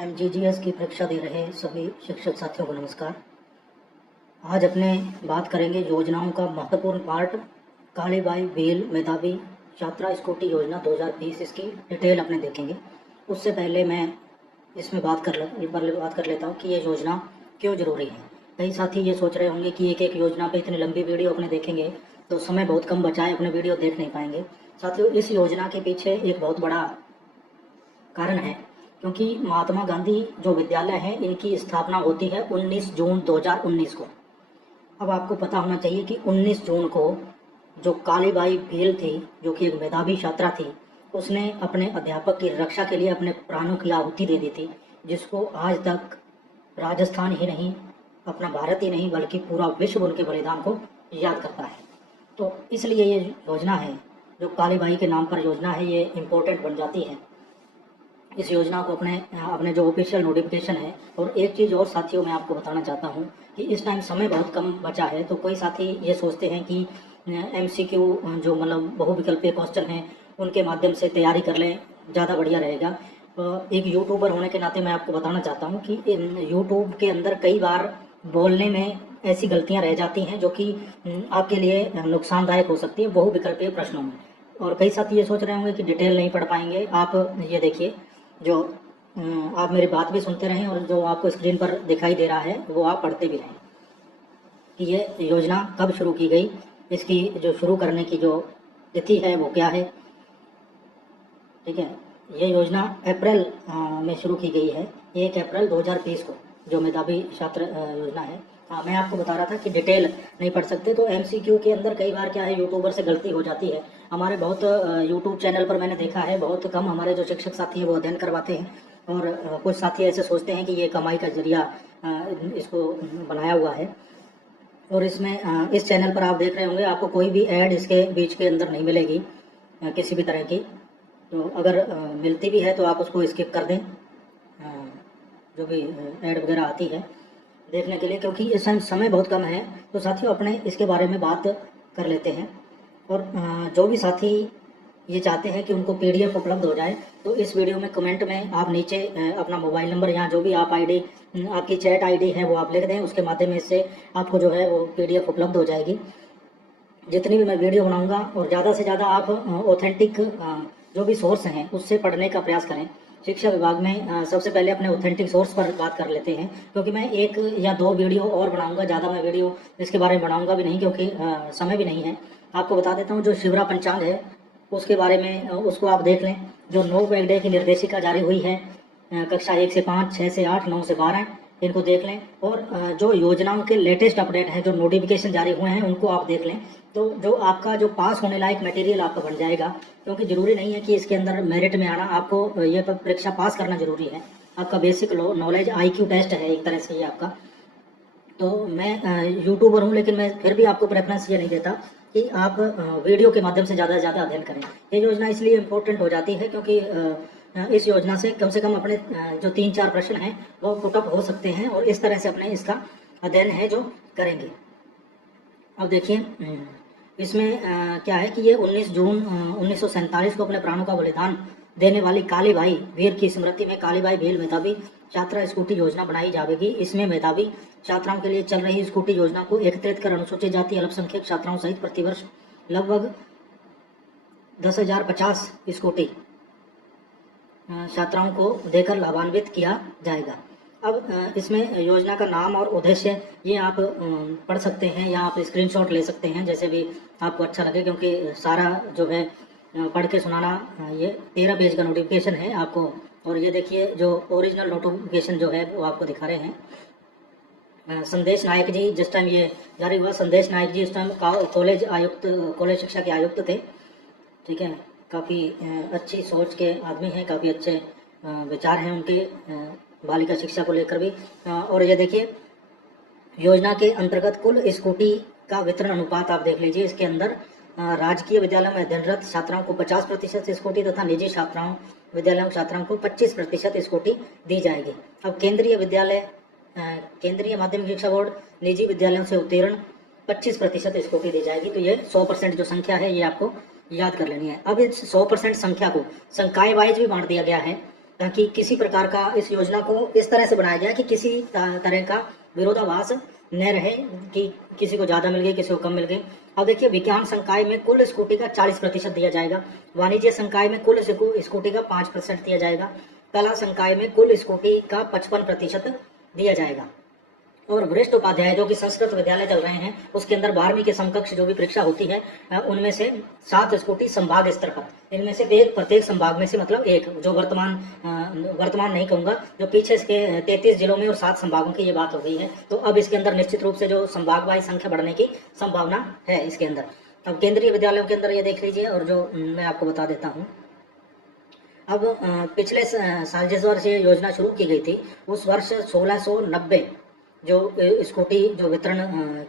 एमजीजीएस की परीक्षा दे रहे सभी शिक्षक साथियों को नमस्कार। आज अपने बात करेंगे योजनाओं का महत्वपूर्ण पार्ट कालीबाई भेल मेधावी छात्रा स्कूटी योजना 2020। इसकी डिटेल अपने देखेंगे। उससे पहले मैं इसमें बात कर लेता हूँ कि ये योजना क्यों ज़रूरी है। कई साथी ये सोच रहे होंगे कि एक एक योजना पे इतनी लंबी वीडियो अपने देखेंगे तो समय बहुत कम बचा है, अपने वीडियो देख नहीं पाएंगे। साथियों, इस योजना के पीछे एक बहुत बड़ा कारण है, क्योंकि महात्मा गांधी जो विद्यालय है इनकी स्थापना होती है 19 जून 2019 को। अब आपको पता होना चाहिए कि 19 जून को जो कालीबाई भेल थी, जो कि एक मेधावी छात्रा थी, उसने अपने अध्यापक की रक्षा के लिए अपने प्राणों की आहुति दे दी थी, जिसको आज तक राजस्थान ही नहीं, अपना भारत ही नहीं, बल्कि पूरा विश्व उनके बलिदान को याद करता है। तो इसलिए ये योजना है, जो कालीबाई के नाम पर योजना है, ये इम्पोर्टेंट बन जाती है। इस योजना को अपने जो ऑफिशियल नोटिफिकेशन है। और एक चीज़ और साथियों मैं आपको बताना चाहता हूँ कि इस टाइम समय बहुत कम बचा है, तो कोई साथी ये सोचते हैं कि MCQ जो मतलब बहुविकल्पीय क्वेश्चन हैं उनके माध्यम से तैयारी कर लें, ज़्यादा बढ़िया रहेगा। एक यूट्यूबर होने के नाते मैं आपको बताना चाहता हूँ कि यूट्यूब के अंदर कई बार बोलने में ऐसी गलतियाँ रह जाती हैं जो कि आपके लिए नुकसानदायक हो सकती है बहुविकल्पीय प्रश्नों में। और कई साथी ये सोच रहे होंगे कि डिटेल नहीं पढ़ पाएंगे। आप ये देखिए, जो आप मेरी बात भी सुनते रहें और जो आपको स्क्रीन पर दिखाई दे रहा है वो आप पढ़ते भी रहें कि ये योजना कब शुरू की गई, इसकी जो शुरू करने की जो तिथि है वो क्या है। ठीक है, ये योजना अप्रैल में शुरू की गई है, 1 अप्रैल 2020 को, जो मेधावी छात्र योजना है। हाँ, मैं आपको बता रहा था कि डिटेल नहीं पढ़ सकते, तो MCQ के अंदर कई बार क्या है, यूट्यूबर से गलती हो जाती है। हमारे बहुत यूट्यूब चैनल पर मैंने देखा है, बहुत कम हमारे जो शिक्षक साथी हैं वो अध्ययन करवाते हैं, और कुछ साथी ऐसे सोचते हैं कि ये कमाई का जरिया इसको बनाया हुआ है। और इसमें इस चैनल पर आप देख रहे होंगे, आपको कोई भी ऐड इसके बीच के अंदर नहीं मिलेगी किसी भी तरह की। तो अगर मिलती भी है तो आप उसको स्किप कर दें, जो भी ऐड वगैरह आती है देखने के लिए, क्योंकि इस समय बहुत कम है। तो साथियों, अपने इसके बारे में बात कर लेते हैं। और जो भी साथी ये चाहते हैं कि उनको PDF उपलब्ध हो जाए, तो इस वीडियो में कमेंट में आप नीचे अपना मोबाइल नंबर या जो भी आप आपकी चैट ID है वो आप लिख दें। उसके माध्यम से आपको जो है वो PDF उपलब्ध हो जाएगी। जितनी भी मैं वीडियो बनाऊंगा, और ज़्यादा से ज़्यादा आप ऑथेंटिक जो भी सोर्स हैं उससे पढ़ने का प्रयास करें। शिक्षा विभाग में सबसे पहले अपने ऑथेंटिक सोर्स पर बात कर लेते हैं, क्योंकि मैं 1 या 2 वीडियो और बनाऊंगा, ज़्यादा मैं वीडियो इसके बारे में बनाऊंगा भी नहीं, क्योंकि समय भी नहीं है। आपको बता देता हूँ, जो शिवरा पंचांग है उसके बारे में उसको आप देख लें। जो 9 वेगडे की निर्देशिका जारी हुई है, कक्षा 1 से 5, 6 से 8, 9 से 12, इनको देख लें। और जो योजनाओं के लेटेस्ट अपडेट हैं, जो नोटिफिकेशन जारी हुए हैं, उनको आप देख लें। तो जो आपका जो पास होने लायक मटेरियल आपका बन जाएगा, क्योंकि ज़रूरी नहीं है कि इसके अंदर मेरिट में आना, आपको ये परीक्षा पास करना जरूरी है। आपका बेसिक नॉलेज IQ टेस्ट है एक तरह से ये आपका। तो मैं यूट्यूबर हूँ, लेकिन मैं फिर भी आपको प्रेफरेंस ये नहीं देता कि आप वीडियो के माध्यम से ज़्यादा अध्ययन करें। ये योजना इसलिए इम्पोर्टेंट हो जाती है क्योंकि इस योजना से कम अपने जो 3-4 प्रश्न हैं वो पुटअप हो सकते हैं, और इस तरह से अपने इसका अध्ययन है जो करेंगे। अब देखिए, इसमें क्या है कि ये 19 जून 1947 को अपने प्राणों का बलिदान देने वाली कालीबाई भेल की स्मृति में कालीबाई भेल मेधावी छात्रा स्कूटी योजना बनाई जाएगी। इसमें मेधावी छात्राओं के लिए चल रही स्कूटी योजना को एकत्रित कर अनुसूचित जाति अल्पसंख्यक छात्राओं सहित प्रतिवर्ष लगभग 10,050 स्कूटी छात्राओं को देकर लाभान्वित किया जाएगा। अब इसमें योजना का नाम और उद्देश्य ये आप पढ़ सकते हैं, या आप स्क्रीनशॉट ले सकते हैं, जैसे भी आपको अच्छा लगे, क्योंकि सारा जो है पढ़ के सुनाना, ये 13 पेज का नोटिफिकेशन है आपको। और ये देखिए, जो ओरिजिनल नोटिफिकेशन जो है वो आपको दिखा रहे हैं। संदेश नायक जी, जिस टाइम ये जारी हुआ, संदेश नायक जी इस टाइम कॉलेज शिक्षा के आयुक्त थे। ठीक है, काफ़ी अच्छी सोच के आदमी हैं, काफ़ी अच्छे विचार हैं उनके बालिका शिक्षा को लेकर भी। और ये देखिए, योजना के अंतर्गत कुल स्कूटी का वितरण अनुपात आप देख लीजिए। इसके अंदर राजकीय विद्यालयों में अध्ययनरत छात्राओं को 50% स्कूटी तथा निजी विद्यालयों छात्राओं को 25% स्कूटी दी जाएगी। अब केंद्रीय माध्यमिक शिक्षा बोर्ड निजी विद्यालयों से उत्तीर्ण 25% स्कूटी दी जाएगी। तो ये 100% जो संख्या है ये आपको याद कर लेनी है। अब इस 100% संख्या को संकाय वाइज भी बांट दिया गया है। ताकि किसी प्रकार का इस योजना को इस तरह से बनाया गया कि किसी तरह का विरोधाभास न रहे कि किसी को ज़्यादा मिल गई, किसी को कम मिल गई। अब देखिए, विज्ञान संकाय में कुल स्कूटी का 40% दिया जाएगा, वाणिज्य संकाय में कुल स्कूटी का 5% दिया जाएगा, कला संकाय में कुल स्कूटी का 55% दिया जाएगा। और वरिष्ठ उपाध्याय जो कि संस्कृत विद्यालय चल रहे हैं, उसके अंदर 12वीं के समकक्ष जो भी परीक्षा होती है, उनमें से 7 स्कूटी संभाग स्तर पर, इनमें से एक प्रत्येक संभाग में से मतलब एक, जो वर्तमान नहीं कहूंगा, जो पीछे इसके 33 जिलों में और 7 संभागों की ये बात हो गई है। तो अब इसके अंदर निश्चित रूप से जो संभाग वाइज संख्या बढ़ने की संभावना है इसके अंदर। अब केंद्रीय विद्यालयों के अंदर ये देख लीजिए, और जो मैं आपको बता देता हूँ। अब पिछले साल जिस वर्ष ये योजना शुरू की गई थी, उस वर्ष 1690 जो स्कूटी जो वितरण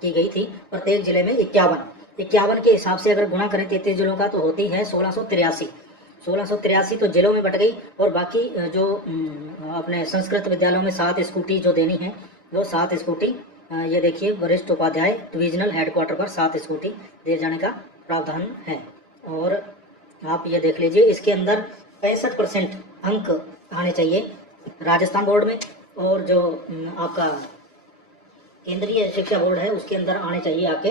की गई थी, प्रत्येक जिले में 51 के हिसाब से अगर गुणा करें 33 जिलों का, तो होती है 1683 तो जिलों में बट गई। और बाकी जो अपने संस्कृत विद्यालयों में 7 स्कूटी जो देनी है, वो 7 स्कूटी, ये देखिए, वरिष्ठ उपाध्याय डिविजनल हेडक्वार्टर पर 7 स्कूटी दिए जाने का प्रावधान है। और आप ये देख लीजिए, इसके अंदर 65% अंक आने चाहिए राजस्थान बोर्ड में, और जो आपका केंद्रीय शिक्षा बोर्ड है उसके अंदर आने चाहिए आपके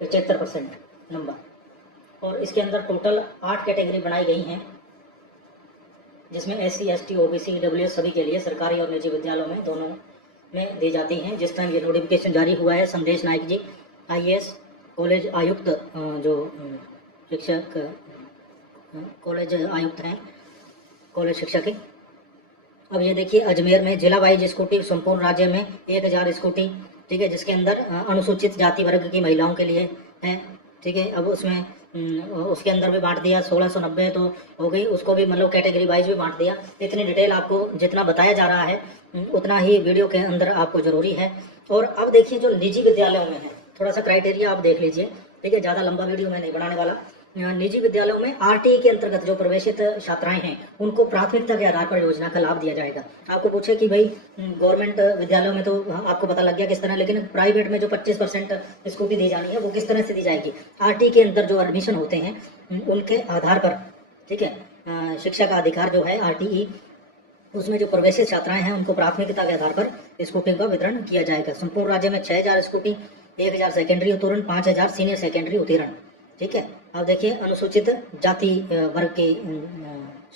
75% नंबर। और इसके अंदर टोटल 8 कैटेगरी बनाई गई हैं, जिसमें SC ST OBC EWS सभी के लिए सरकारी और निजी विद्यालयों में दोनों में दी जाती हैं। जिस टाइम ये नोटिफिकेशन जारी हुआ है, संदेश नायक जी IAS कॉलेज आयुक्त, जो शिक्षक कॉलेज आयुक्त हैं, कॉलेज शिक्षा के। अब ये देखिए, अजमेर में जिला वाइज स्कूटी संपूर्ण राज्य में 1000 स्कूटी, ठीक है, जिसके अंदर अनुसूचित जाति वर्ग की महिलाओं के लिए है, ठीक है। अब उसमें उसके अंदर भी बांट दिया, 1690 तो हो गई, उसको भी मतलब कैटेगरी वाइज भी बांट दिया। इतनी डिटेल आपको जितना बताया जा रहा है उतना ही वीडियो के अंदर आपको जरूरी है। और अब देखिए, जो निजी विद्यालयों में है, थोड़ा सा क्राइटेरिया आप देख लीजिए, ठीक है, ज़्यादा लंबा वीडियो मैं नहीं बनाने वाला। निजी विद्यालयों में RTE के अंतर्गत जो प्रवेशित छात्राएं हैं, उनको प्राथमिकता के आधार पर योजना का लाभ दिया जाएगा। आपको पूछे कि भाई गवर्नमेंट विद्यालयों में तो आपको पता लग गया किस तरह, लेकिन प्राइवेट में जो 25% स्कूटी दी जानी है वो किस तरह से दी जाएगी। RTE के अंदर जो एडमिशन होते हैं उनके आधार पर, ठीक है, शिक्षा का अधिकार जो है RTE, उसमें जो प्रवेशित छात्राएं हैं उनको प्राथमिकता के आधार पर स्कूटी का वितरण किया जाएगा। संपूर्ण राज्य में 6000 स्कूटी, 1000 सेकेंडरी उत्तीर्ण, 5000 सीनियर सेकेंडरी उत्तीर्ण, ठीक है। अब देखिए, अनुसूचित जाति वर्ग के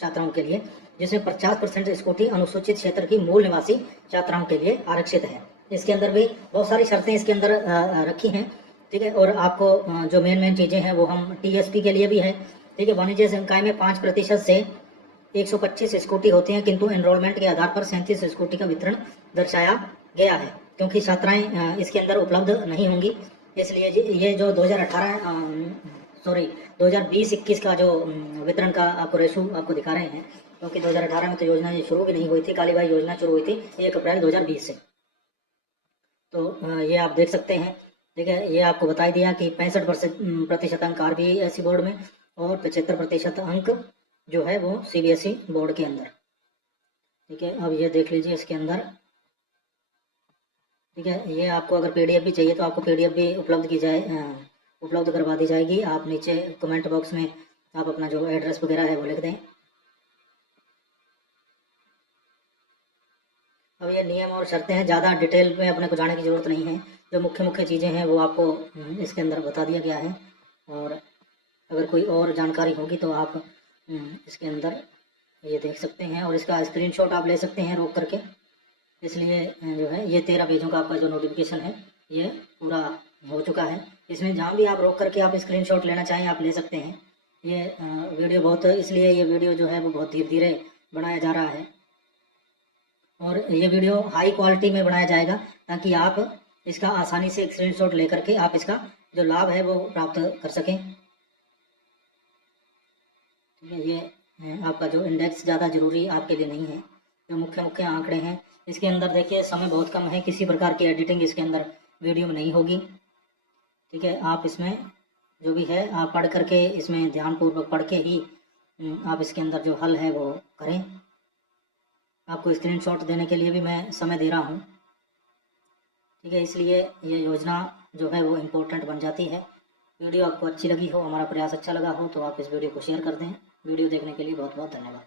छात्राओं के लिए, जिसमें 50% स्कूटी अनुसूचित क्षेत्र की मूल निवासी छात्राओं के लिए आरक्षित है। इसके अंदर भी बहुत सारी शर्तें इसके अंदर रखी हैं, ठीक है। और आपको जो मेन चीजें हैं वो हम TSP के लिए भी है, ठीक है। वाणिज्य संकाय में 5% से 125 स्कूटी होती हैं, किंतु एनरोलमेंट के आधार पर 37 स्कूटी का वितरण दर्शाया गया है, क्योंकि छात्राएं इसके अंदर उपलब्ध नहीं होंगी। इसलिए ये जो 2020-21 का जो वितरण का आपको रेशो आपको दिखा रहे हैं, क्योंकि 2018 में तो योजना ये शुरू भी नहीं हुई थी, कालीबाई योजना शुरू हुई थी 1 अप्रैल 2020 से। तो ये आप देख सकते हैं, ठीक है। ये आपको बता दिया कि 65% अंक RBSE बोर्ड में, और 75% अंक जो है वो CBSE बोर्ड के अंदर, ठीक है। अब ये देख लीजिए इसके अंदर, ठीक है। ये आपको अगर PDF भी चाहिए तो आपको PDF भी उपलब्ध करवा दी जाएगी। आप नीचे कमेंट बॉक्स में आप अपना जो एड्रेस वगैरह है वो लिख दें। अब ये नियम और शर्तें हैं, ज़्यादा डिटेल में अपने को जाने की ज़रूरत नहीं है। जो मुख्य चीज़ें हैं वो आपको इसके अंदर बता दिया गया है। और अगर कोई और जानकारी होगी तो आप इसके अंदर ये देख सकते हैं, और इसका स्क्रीनशॉट आप ले सकते हैं रोक करके। इसलिए जो है ये 13 पेजों का आपका जो नोटिफिकेशन है ये पूरा हो चुका है। इसमें जहाँ भी आप रोक करके आप स्क्रीनशॉट लेना चाहें आप ले सकते हैं। ये वीडियो बहुत, इसलिए ये वीडियो जो है वो बहुत धीरे धीरे बनाया जा रहा है, और ये वीडियो हाई क्वालिटी में बनाया जाएगा ताकि आप इसका आसानी से स्क्रीनशॉट लेकर के आप इसका जो लाभ है वो प्राप्त कर सकें। ये आपका जो इंडेक्स ज़्यादा ज़रूरी आपके लिए नहीं है, जो मुख्य आंकड़े हैं इसके अंदर देखिए, समय बहुत कम है, किसी प्रकार की एडिटिंग इसके अंदर वीडियो में नहीं होगी, ठीक है। आप इसमें जो भी है आप पढ़ करके, इसमें ध्यानपूर्वक पढ़ के ही आप इसके अंदर जो हल है वो करें। आपको स्क्रीनशॉट देने के लिए भी मैं समय दे रहा हूँ, ठीक है। इसलिए ये योजना जो है वो इम्पोर्टेंट बन जाती है। वीडियो आपको अच्छी लगी हो, हमारा प्रयास अच्छा लगा हो तो आप इस वीडियो को शेयर कर दें। वीडियो देखने के लिए बहुत बहुत धन्यवाद।